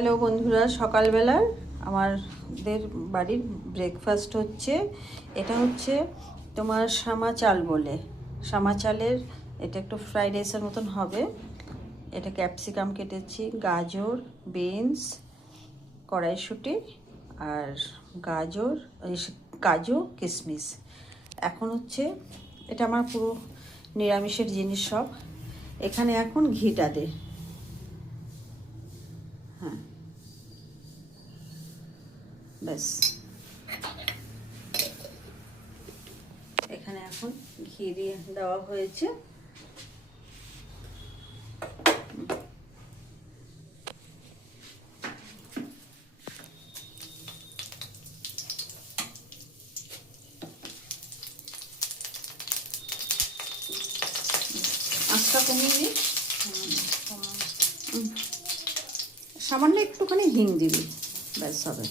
Hello বন্ধুরা, সকালবেলার আমাদের বাড়ির ব্রেকফাস্ট হচ্ছে। এটা হচ্ছে তোমার সামা চাল বলে, সামা চালের এটা একটু ফ্রাইড রাইসের মতন হবে। এটা ক্যাপসিকাম কেটেছি, গাজর, বিনস, কড়াইশুঁটি আর গাজর, কাজু, কিশমিশ। এখন হচ্ছে এটা আমার পুরো নিরামিষের জিনিস সব। এখানে এখন ঘিটা দে, হ্যাঁ ব্যাস। এখানে এখন ঘি দিয়ে দেওয়া হয়েছে। আঁচটা কমিয়ে দিই, সামান্য একটুখানি হিং দিবি, ব্যাস হবে।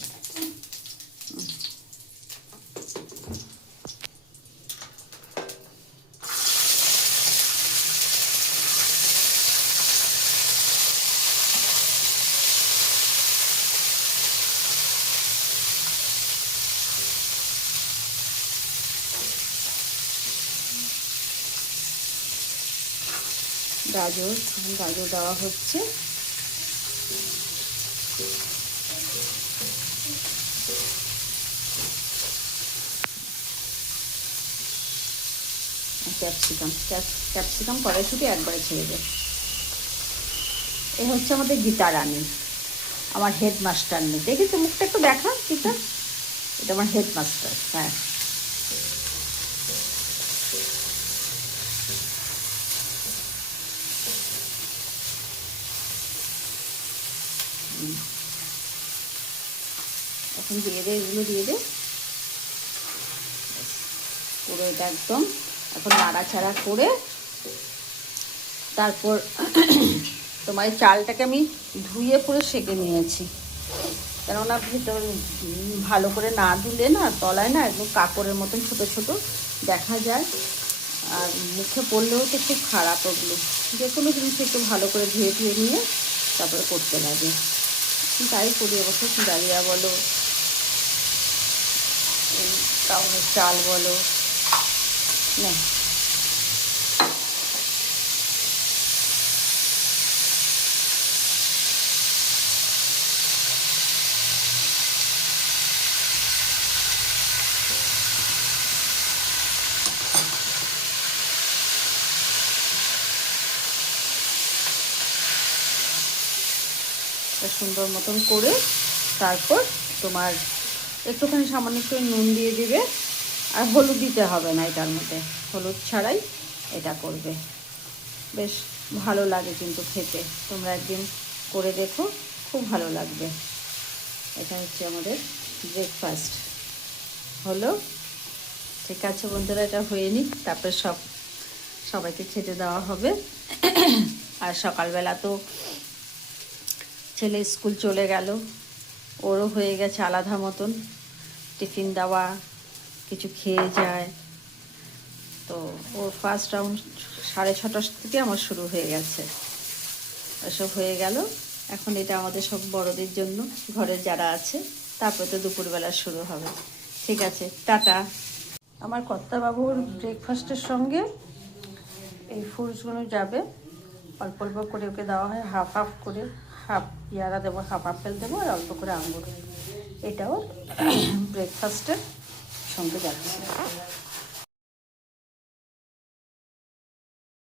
গাজর দেওয়া হচ্ছে। ক্যাপসিকাম কড়াইশুঁটি একবারে ছেড়ে দেয়। এ হচ্ছে আমাদের গীতা রানী, আমার হেডমাস্টার নেই। দেখেছো মুখটা একটু দেখা গীতা, এটা আমার হেডমাস্টার। হ্যাঁ, এখন দিয়ে দে, এগুলো দিয়ে দে পুরো। এটা একদম এখন নাড়াচাড়া করে তারপর তোমার চালটাকে আমি ধুয়ে পুরো সেঁকে নিয়েছি, কেননা ভেতর ভালো করে না ধুলে না তলায় না একদম কাপড়ের মতন ছোট ছোট দেখা যায়, আর মুখে পড়লেও তো খুব খারাপ। ওগুলো যে কোনো জিনিস একটু ভালো করে ধুয়ে নিয়ে তারপরে করতে লাগে। তাই করি অবশ্য, ডালিয়া বলো, এই চাউলের চাল বলো না। সুন্দর মতন করে তারপর তোমার একটুখানি সামান্য একটু নুন দিয়ে দিবে, আর হলুদ দিতে হবে না, এটার মধ্যে হলুদ ছাড়াই এটা করবে। বেশ ভালো লাগে কিন্তু খেতে, তোমরা একদিন করে দেখো, খুব ভালো লাগবে। এটা হচ্ছে আমাদের ব্রেকফাস্ট হলো। ঠিক আছে বন্ধুরা, এটা হয়ে নিক, তারপরে সবাইকে খেতে দেওয়া হবে। আর সকালবেলা তো ছেলে স্কুল চলে গেল, ওরও হয়ে গেছে আলাদা মতন টিফিন দেওয়া, কিছু খেয়ে যায়। তো ওর ফার্স্ট রাউন্ড 6:30 থেকে আমার শুরু হয়ে গেছে, এসব হয়ে গেল। এখন এটা আমাদের সব বড়দের জন্য, ঘরের যারা আছে, তারপরে তো দুপুরবেলা শুরু হবে। ঠিক আছে, টাটা। আমার কর্তাবাবুর ব্রেকফাস্টের সঙ্গে এই ফ্রুটসগুলো যাবে, অল্প অল্প করে ওকে দেওয়া হয়, হাফ হাফ করে, হাফ পেয়ারা দেবো, হাফ আপেল দেবো, আর অল্প করে আঙুর। এটাও ব্রেকফাস্টের সঙ্গে যাচ্ছে।